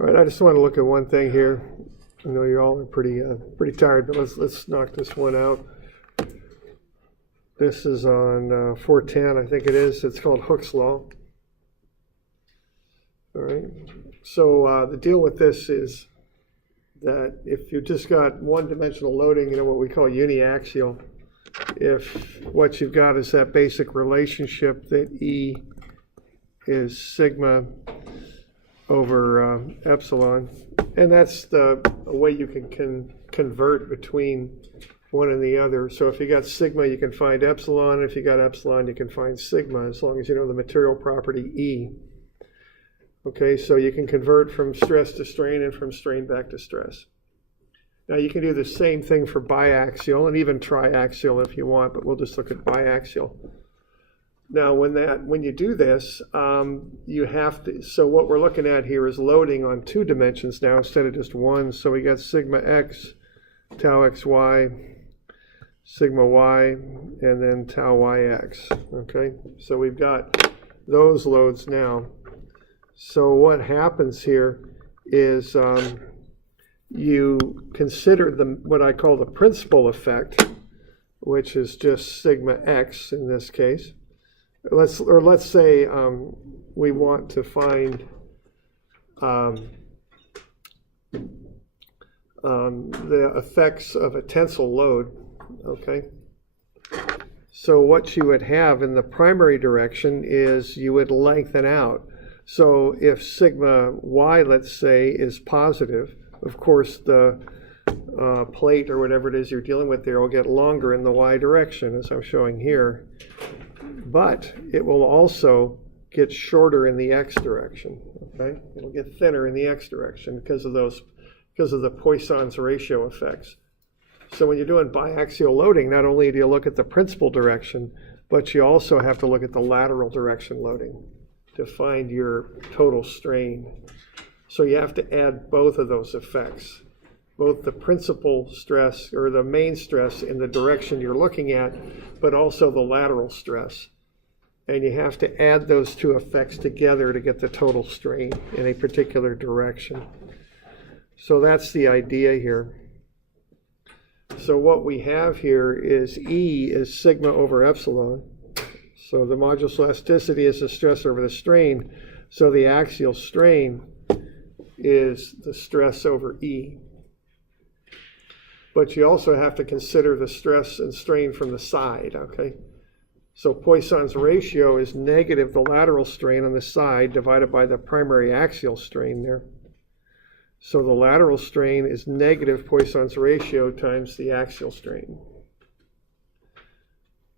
All right, I just want to look at one thing here. I know you all are pretty tired, but let's knock this one out. This is on 410, I think it is. It's called Hooke's Law. All right. So the deal with this is that if you just got one-dimensional loading, what we call uniaxial, if what you've got is that basic relationship that E is sigma over epsilon, and that's the way you can convert between one and the other. So if you got sigma, you can find epsilon. If you got epsilon, you can find sigma, as long as you know the material property E. Okay, so you can convert from stress to strain and from strain back to stress. Now you can do the same thing for biaxial and even triaxial if you want, but we'll just look at biaxial. Now when you do this, you have to, so what we're looking at here is loading on 2 dimensions now instead of just one. So we got sigma x, tau xy, sigma y, and then tau yx. Okay, so we've got those loads now. So what happens here is you consider what I call the principal effect, which is just sigma x in this case. Let's say we want to find the effects of a tensile load. Okay. So what you would have in the primary direction is you would lengthen out. So if sigma y, let's say, is positive, of course the plate or whatever it is you're dealing with there will get longer in the y direction, as I'm showing here. But it will also get shorter in the x direction. Okay, it will get thinner in the x direction because of the Poisson's ratio effects. So when you're doing biaxial loading, not only do you look at the principal direction, but you also have to look at the lateral direction loading to find your total strain. So you have to add both of those effects, both the principal stress or the main stress in the direction you're looking at, but also the lateral stress. And you have to add those 2 effects together to get the total strain in a particular direction. So that's the idea here. So what we have here is E is sigma over epsilon. So the modulus elasticity is the stress over the strain. So the axial strain is the stress over E. But you also have to consider the stress and strain from the side, okay? So Poisson's ratio is negative the lateral strain on the side divided by the primary axial strain there. So the lateral strain is negative Poisson's ratio times the axial strain.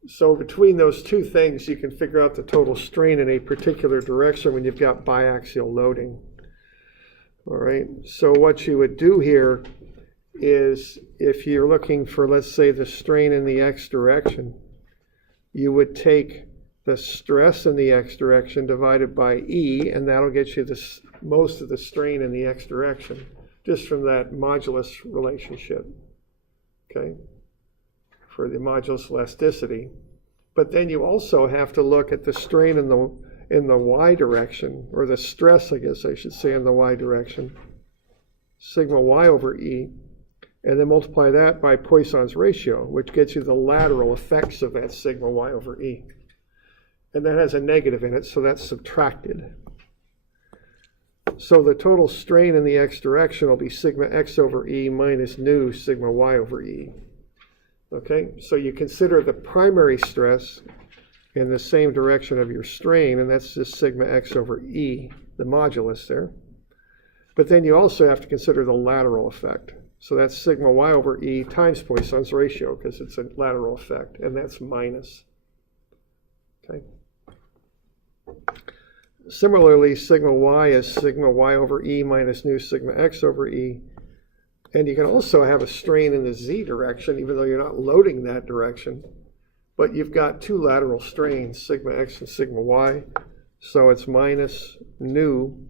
So between those 2 things, you can figure out the total strain in a particular direction when you've got biaxial loading. All right, so what you would do here is if you're looking for, let's say, the strain in the x direction, you would take the stress in the x direction divided by E, and that'll get you most of the strain in the x direction, just from that modulus relationship, okay, for the modulus elasticity. But then you also have to look at the strain in the y direction, or the stress, I guess I should say, in the y direction, sigma y over E, and then multiply that by Poisson's ratio, which gets you the lateral effects of that sigma y over E. And that has a negative in it, so that's subtracted. So the total strain in the x direction will be sigma x over E minus nu sigma y over E. Okay, so you consider the primary stress in the same direction of your strain, and that's just sigma x over E, the modulus there. But then you also have to consider the lateral effect. So that's sigma y over E times Poisson's ratio, because it's a lateral effect, and that's minus. Okay. Similarly, sigma y is sigma y over E minus nu sigma x over E. And you can also have a strain in the z direction, even though you're not loading that direction. But you've got 2 lateral strains, sigma x and sigma y. So it's minus nu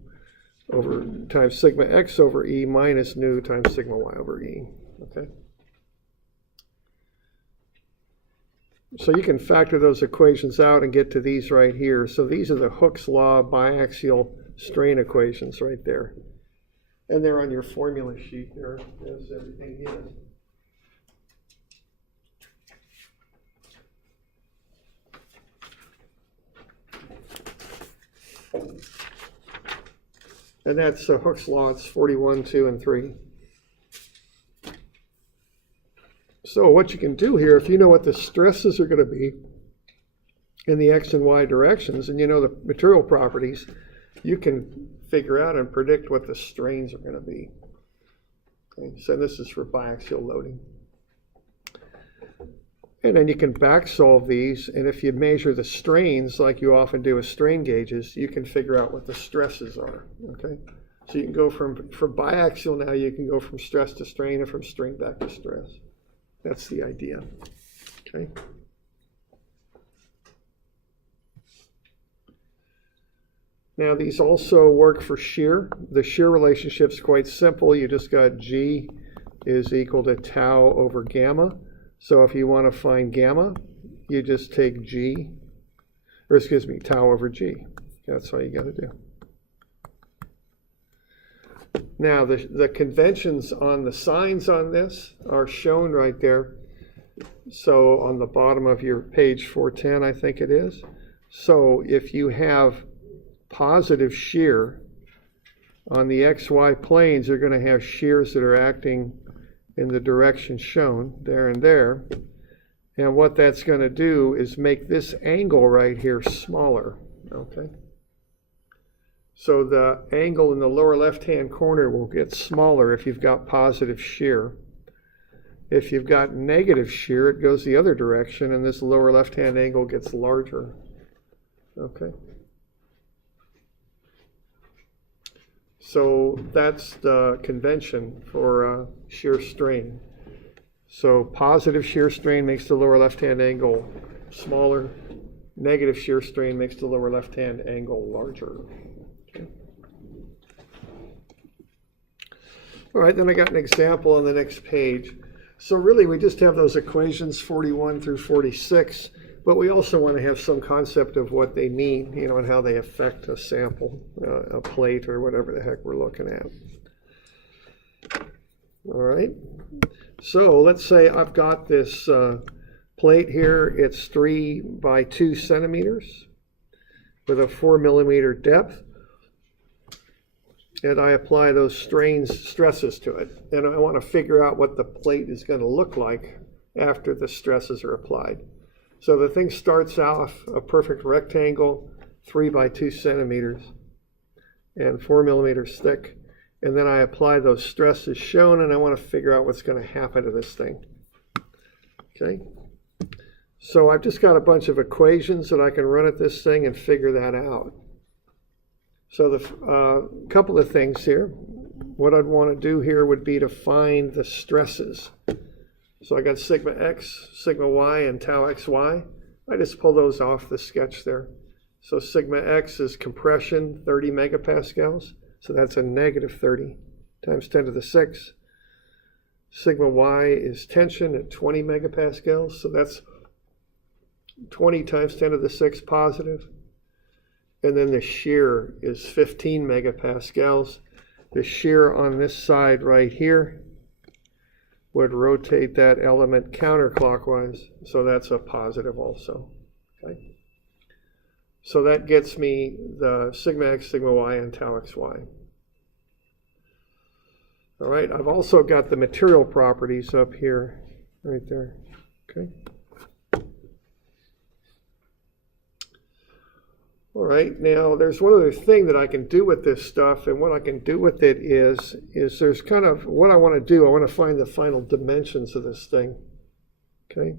over times sigma x over E minus nu times sigma y over E. Okay. So you can factor those equations out and get to these right here. So these are the Hooke's law biaxial strain equations right there. And they're on your formula sheet there, as everything is. And that's Hooke's law. It's 41, 2, and 3. So what you can do here, if you know what the stresses are going to be in the x and y directions, and you know the material properties, you can figure out and predict what the strains are going to be. Okay, so this is for biaxial loading. And then you can back solve these, and if you measure the strains like you often do with strain gauges, you can figure out what the stresses are. Okay, so you can go from biaxial now, you can go from stress to strain, and from strain back to stress. That's the idea. Okay. Now these also work for shear. The shear relationship is quite simple. You just got G is equal to tau over gamma. So if you want to find gamma, you just take G, or excuse me, tau over G. That's all you got to do. Now the conventions on the signs on this are shown right there. So on the bottom of your page 410, I think it is. So if you have positive shear on the XY planes, you're going to have shears that are acting in the direction shown, there and there. And what that's going to do is make this angle right here smaller, okay? So the angle in the lower left-hand corner will get smaller if you've got positive shear. If you've got negative shear, it goes the other direction, and this lower left-hand angle gets larger, okay? So that's the convention for shear strain. So positive shear strain makes the lower left-hand angle smaller. Negative shear strain makes the lower left-hand angle larger. Okay. All right, then I got an example on the next page. So really we just have those equations 41 through 46, but we also want to have some concept of what they mean, you know, and how they affect a sample, a plate, or whatever the heck we're looking at. All right, so let's say I've got this plate here. It's 3 by 2 centimeters with a 4 millimeter depth. And I apply those stresses to it. And I want to figure out what the plate is going to look like after the stresses are applied. So the thing starts off a perfect rectangle, 3 by 2 centimeters, and 4 millimeters thick. And then I apply those stresses shown, and I want to figure out what's going to happen to this thing. Okay? So I've just got a bunch of equations that I can run at this thing and figure that out. So the couple of things here. What I'd want to do here would be to find the stresses. So I got sigma x, sigma y, and tau xy. I just pull those off the sketch there. So sigma x is compression, 30 megapascals. So that's a negative 30 times 10 to the 6. Sigma y is tension at 20 megapascals. So that's 20 times 10 to the 6 positive. And then the shear is 15 megapascals. The shear on this side right here would rotate that element counterclockwise, so that's a positive also. Okay? So that gets me the sigma x, sigma y, and tau xy. All right, I've also got the material properties up here, right there. Okay. All right, now there's one other thing that I can do with this stuff, and what I can do with it is there's kind of what I want to do. I want to find the final dimensions of this thing, okay?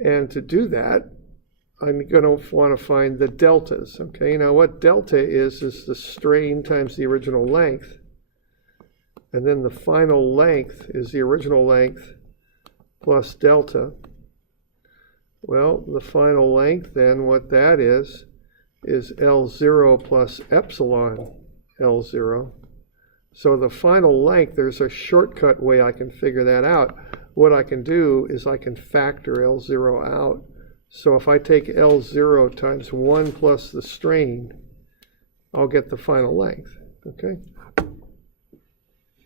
And to do that, I'm going to want to find the deltas, okay? Now what delta is the strain times the original length, and then the final length is the original length plus delta. Well, the final length then, what that is L0 plus epsilon L0. So the final length, there's a shortcut way I can figure that out. What I can do is I can factor L0 out. So if I take L0 times 1 plus the strain, I'll get the final length, okay?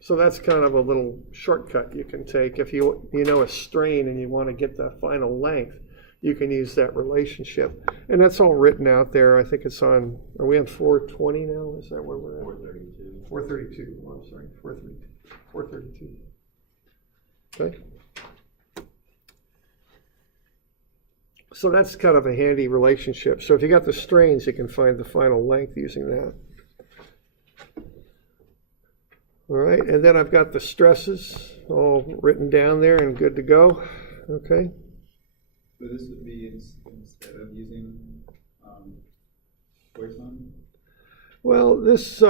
So that's kind of a little shortcut you can take. If you know a strain and you want to get the final length, you can use that relationship. And that's all written out there. I think it's on, are we on 420 now? Is that where we're at? 432. 432. Oh, I'm sorry, 432. Okay. So that's kind of a handy relationship. So if you got the strains, you can find the final length using that. All right, and then I've got the stresses all written down there and good to go. Okay. So this would be instead of using Poisson? Well, this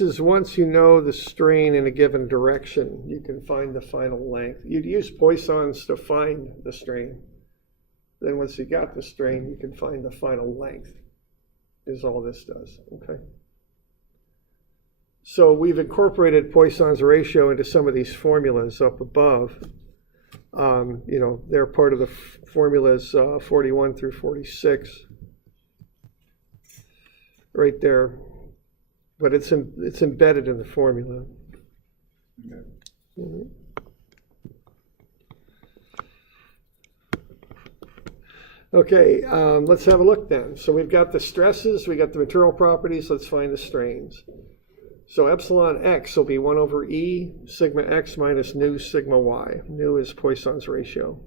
is once you know the strain in a given direction, you can find the final length. You'd use Poissons to find the strain. Then once you got the strain, you can find the final length, is all this does, okay? So we've incorporated Poisson's ratio into some of these formulas up above. They're part of the formulas 41 through 46, right there. But it's embedded in the formula. Okay. Mm-hmm. Okay, let's have a look then. So we've got the stresses, we got the material properties, let's find the strains. So epsilon x will be 1 over E sigma x minus nu sigma y. Nu is Poisson's ratio.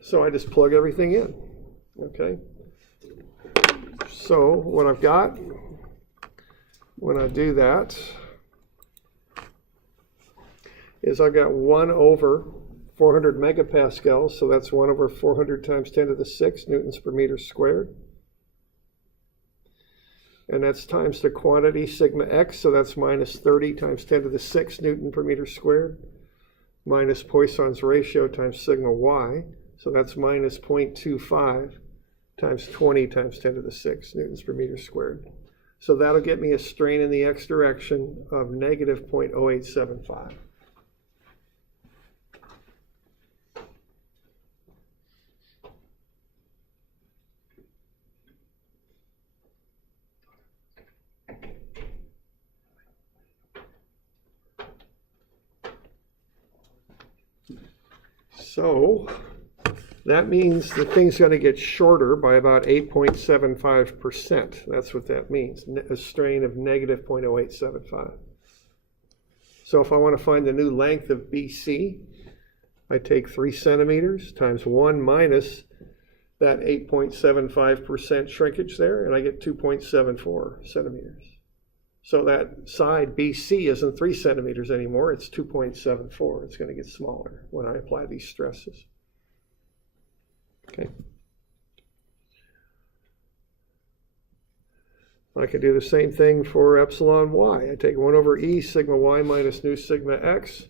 So I just plug everything in, okay? So what I've got, when I do that, is I've got 1 over 400 megapascals, so that's 1 over 400 times 10 to the 6 newtons per meter squared. And that's times the quantity sigma x, so that's minus 30 times 10 to the 6 newton per meter squared, minus Poisson's ratio times sigma y, so that's minus 0.25 times 20 times 10 to the 6 newtons per meter squared. So that'll get me a strain in the x direction of negative 0.0875. So that means the thing's going to get shorter by about 8.75%. That's what that means, a strain of negative 0.0875. So if I want to find the new length of BC, I take 3 centimeters times 1 minus that 8.75% shrinkage there, and I get 2.74 centimeters. So that side BC isn't 3 centimeters anymore, it's 2.74. It's going to get smaller when I apply these stresses. Okay. I can do the same thing for epsilon y. I take 1 over E sigma y minus nu sigma x.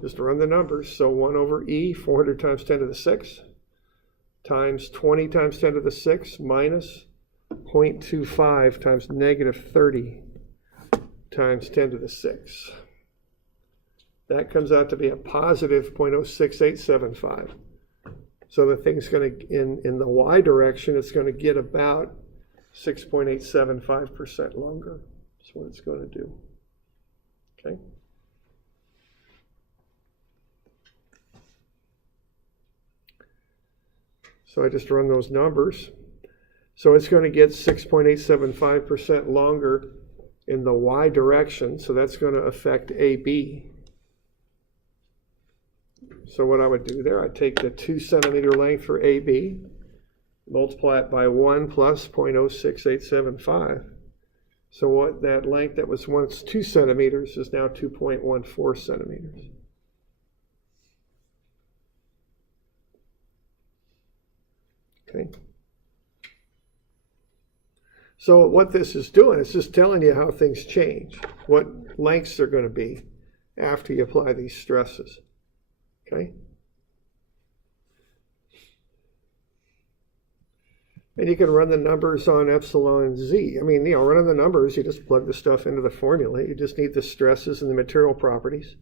Just run the numbers. So 1 over E, 400 times 10 to the 6, times 20 times 10 to the 6 minus 0.25 times negative 30 times 10 to the 6. That comes out to be a positive 0.06875. So the thing's going to, in the y direction, it's going to get about 6.875% longer. That's what it's going to do. Okay. So I just run those numbers. So it's going to get 6.875% longer in the y direction, so that's going to affect AB. So what I would do there, I'd take the 2 centimeter length for AB, multiply it by 1 plus 0.06875. So what that length that was once 2 centimeters is now 2.14 centimeters. Okay. So what this is doing, it's just telling you how things change, what lengths they're going to be after you apply these stresses. Okay? And you can run the numbers on epsilon z. I mean, running the numbers, you just plug the stuff into the formula. You just need the stresses and the material properties.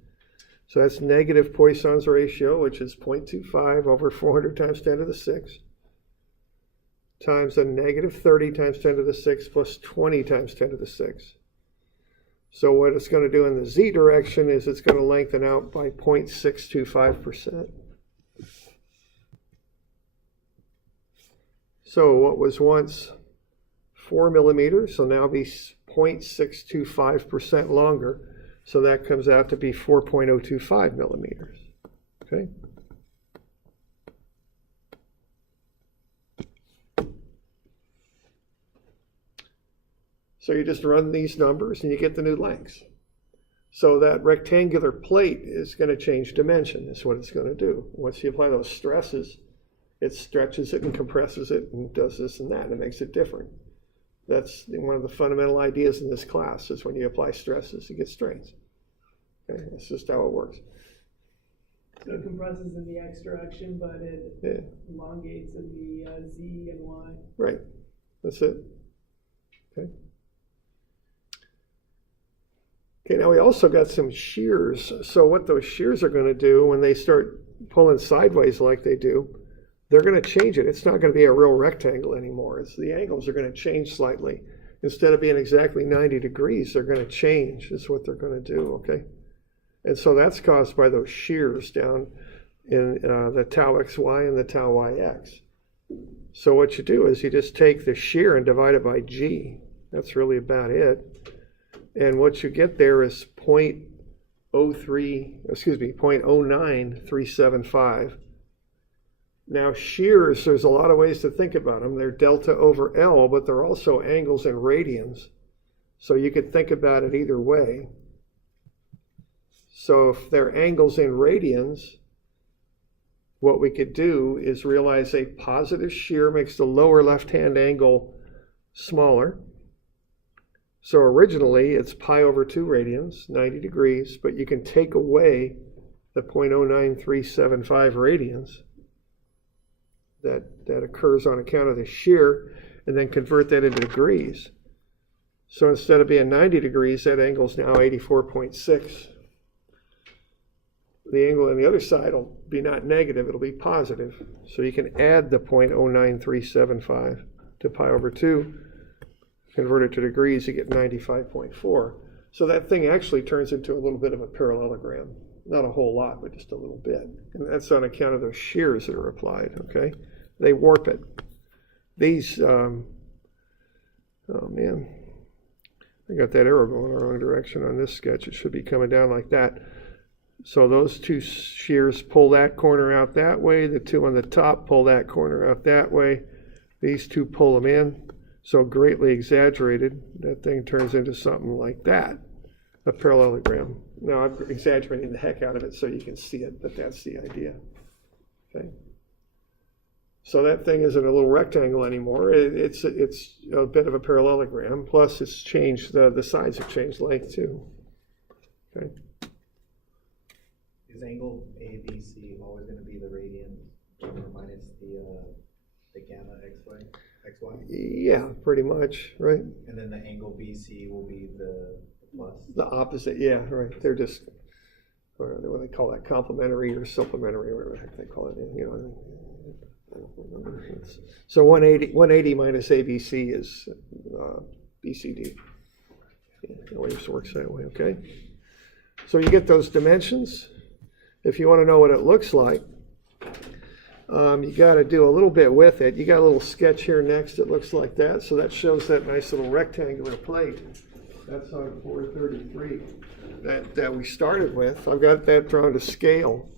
So that's negative Poisson's ratio, which is 0.25 over 400 times 10 to the 6. Times a negative 30 times 10 to the 6 plus 20 times 10 to the 6. So what it's going to do in the z direction is it's going to lengthen out by 0.625%. So what was once 4 millimeters will now be 0.625% longer. So that comes out to be 4.025 millimeters. Okay. So you just run these numbers and you get the new lengths. So that rectangular plate is going to change dimension, is what it's going to do. Once you apply those stresses, it stretches it and compresses it and does this and that, and it makes it different. That's one of the fundamental ideas in this class, is when you apply stresses, you get strains. Okay, that's just how it works. So it compresses in the x direction, but it elongates in the z and y. Right, that's it. Okay. Okay, now we also got some shears. So what those shears are going to do when they start pulling sideways like they do, they're going to change it. It's not going to be a real rectangle anymore. The angles are going to change slightly. Instead of being exactly 90 degrees, they're going to change, is what they're going to do, okay? And so that's caused by those shears down in the tau xy and the tau yx. So what you do is you just take the shear and divide it by g. That's really about it. And what you get there is 0.09375. Now shears, there's a lot of ways to think about them. They're delta over L, but they're also angles in radians. So you could think about it either way. So if they're angles in radians, what we could do is realize a positive shear makes the lower left-hand angle smaller. So originally it's pi over 2 radians, 90 degrees, but you can take away the 0.09375 radians that occurs on account of the shear, and then convert that into degrees. So instead of being 90 degrees, that angle is now 84.6. The angle on the other side will be not negative, it'll be positive. So you can add the 0.09375 to pi over 2, convert it to degrees, you get 95.4. So that thing actually turns into a little bit of a parallelogram. Not a whole lot, but just a little bit. And that's on account of those shears that are applied, okay? They warp it. These, oh man, I got that arrow going the wrong direction on this sketch. It should be coming down like that. So those two shears pull that corner out that way. The two on the top pull that corner out that way. These two pull them in. So greatly exaggerated, that thing turns into something like that, a parallelogram. Now I'm exaggerating the heck out of it so you can see it, but that's the idea. Okay. So that thing isn't a little rectangle anymore. It's a bit of a parallelogram. Plus, it's changed the sides have changed length too. Okay. Is angle ABC always going to be the radian minus the gamma xy? Yeah, pretty much, right? And then the angle BC will be the plus? The opposite, yeah, right. They're just, what do they call that, complementary or supplementary, or whatever the heck they call it, you know. I don't remember. So 180 minus ABC is BCD. Yeah, it always works that way, okay? So you get those dimensions. If you want to know what it looks like, you got to do a little bit with it. You got a little sketch here next that looks like that. So that shows that nice little rectangular plate. That's on 433 that we started with. I've got that drawn to scale.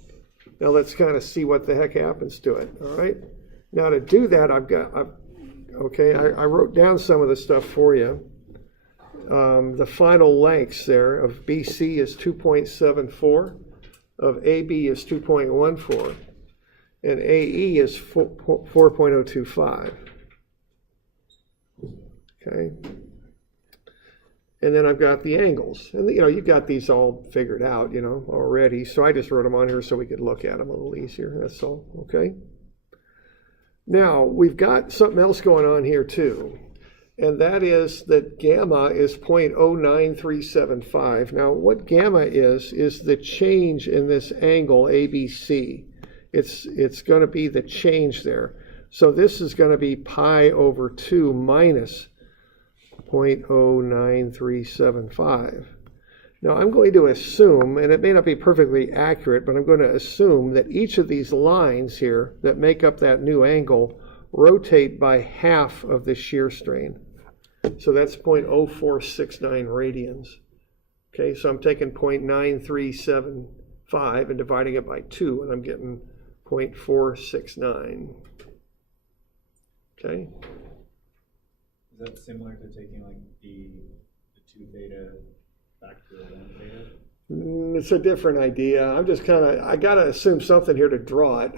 Now let's kind of see what the heck happens to it. All right. Now to do that, I wrote down some of the stuff for you. The final lengths there of BC is 2.74, of AB is 2.14. And AE is 4.025. Okay. And then I've got the angles. And you know, you've got these all figured out, you know, already. So I just wrote them on here so we could look at them a little easier. That's all. Okay. Now, we've got something else going on here too. And that is that gamma is 0.09375. Now, what gamma is the change in this angle ABC. It's going to be the change there. So this is going to be pi over 2 minus 0.09375. Now I'm going to assume, and it may not be perfectly accurate, but I'm going to assume that each of these lines here that make up that new angle rotate by half of the shear strain. So that's 0.0469 radians. Okay, so I'm taking 0.9375 and dividing it by 2, and I'm getting 0.469. Okay. Is that similar to taking like the 2 theta back to the 1 theta? It's a different idea. I'm just I got to assume something here to draw it.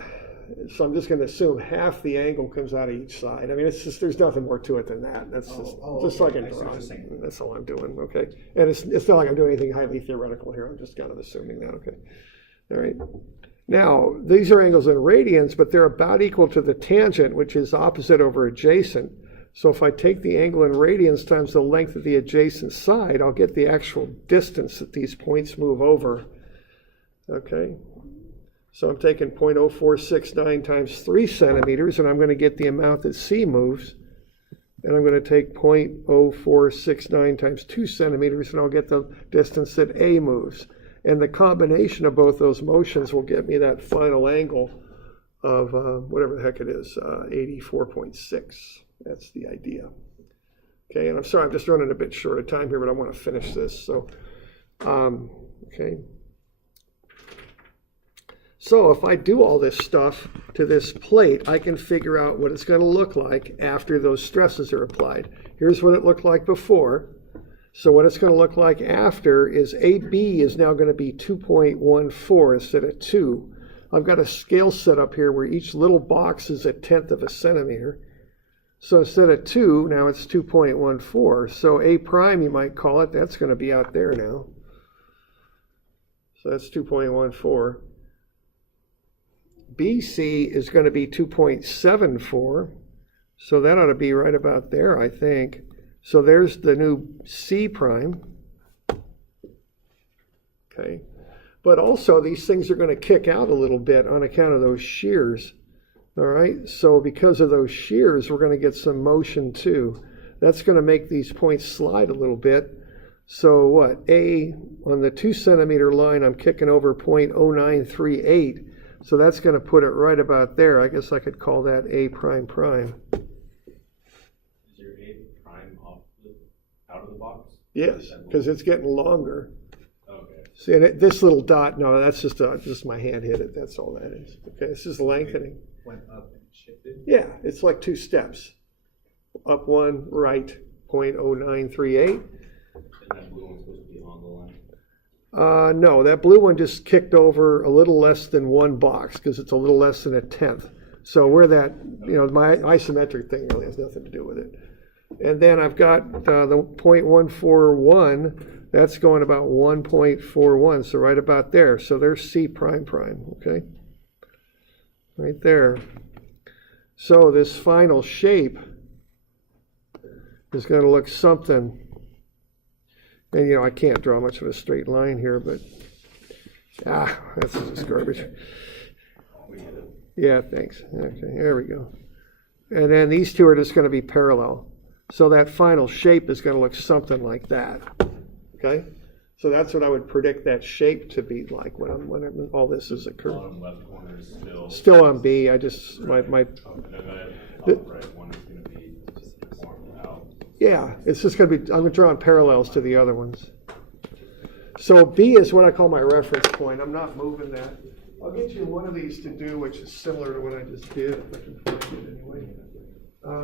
So I'm just going to assume half the angle comes out of each side. I mean, it's just, there's nothing more to it than that. That's just like a drawing. That's all I'm doing, okay? And it's not like I'm doing anything highly theoretical here. I'm just kind of assuming that, okay? All right. Now, these are angles in radians, but they're about equal to the tangent, which is opposite over adjacent. So if I take the angle in radians times the length of the adjacent side, I'll get the actual distance that these points move over, okay? So I'm taking 0.0469 times 3 centimeters, and I'm going to get the amount that C moves. And I'm going to take 0.0469 times 2 centimeters, and I'll get the distance that A moves. And the combination of both those motions will get me that final angle of whatever the heck it is, 84.6. That's the idea. Okay, and I'm sorry, I'm just running a bit short of time here, but I want to finish this. So, okay. So if I do all this stuff to this plate, I can figure out what it's going to look like after those stresses are applied. Here's what it looked like before. So what it's going to look like after is AB is now going to be 2.14 instead of 2. I've got a scale set up here where each little box is 1/10 of a centimeter. So instead of 2, now it's 2.14. So A prime, you might call it, that's going to be out there now. So that's 2.14. BC is going to be 2.74. So that ought to be right about there, I think. So there's the new C prime. Okay. But also these things are going to kick out a little bit on account of those shears. All right. So because of those shears, we're going to get some motion too. That's going to make these points slide a little bit. So what? A on the 2 centimeter line, I'm kicking over 0.0938. So that's going to put it right about there. I guess I could call that A prime prime. Is your A prime out of the box? Yes, because it's getting longer. Okay. See, and this little dot, no, that's just my hand hit it. That's all that is. Okay, it's just lengthening. It went up and shifted? Yeah, it's like 2 steps. Up 1, right, 0.0938. And that blue one's supposed to be on the line? No, that blue one just kicked over a little less than 1 box because it's a little less than 1/10. So where that, my isometric thing really has nothing to do with it. And then I've got the 0.141, that's going about 1.41, so right about there. So there's C prime prime, okay? Right there. So this final shape is going to look something. And I can't draw much of a straight line here, but that's just garbage. Yeah, thanks. Okay, there we go. And then these two are just going to be parallel. So that final shape is going to look something like that. Okay? So that's what I would predict that shape to be like when all this is occurring. Bottom left corner is Still on B. I just and then that top right one is going to be formed out. Yeah, it's just going to be, I'm drawing parallels to the other ones. So B is what I call my reference point. I'm not moving that. I'll get you one of these to do, which is similar to what I just did, if I can find it anyway. I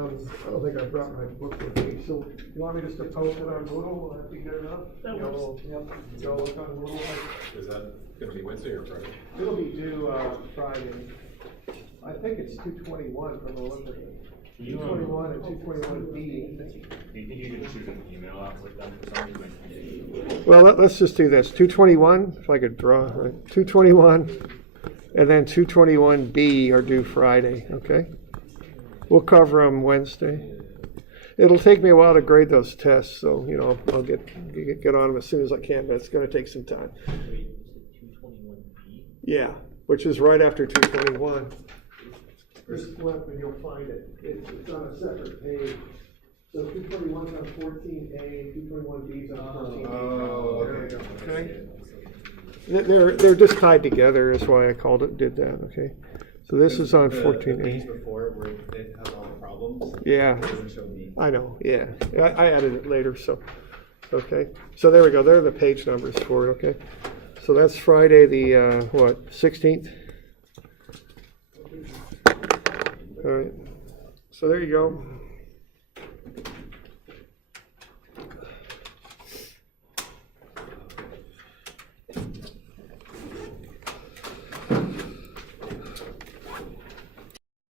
don't think I brought my book with me. So you want me just to post it on Moodle? Will that be good enough? That works. Yep. Go look on Moodle. Is that going to be Wednesday or Friday? It'll be due Friday. I think it's 221 from the look of it. 221 and 221B. Do you think you can shoot an email out like that for some reason? Well, let's just do this. 221, if I could draw, right? 221, and then 221B are due Friday, okay? We'll cover them Wednesday. It'll take me a while to grade those tests, so, I'll get on them as soon as I can, but it's going to take some time. Wait, you said 221B? Yeah, which is right after 221. Just flip and you'll find it. It's on a separate page. So 221's on 14A, 221B's on 14A. Oh, There we go, okay? okay. They're just tied together, is why I did that, okay? So this is on The page 14A. before where it has all the problems. Yeah. It doesn't show me. I know, yeah. I added it later, so, okay. So there we go, there are the page numbers for it, okay? So that's Friday, the, 16th? All right, so there you go.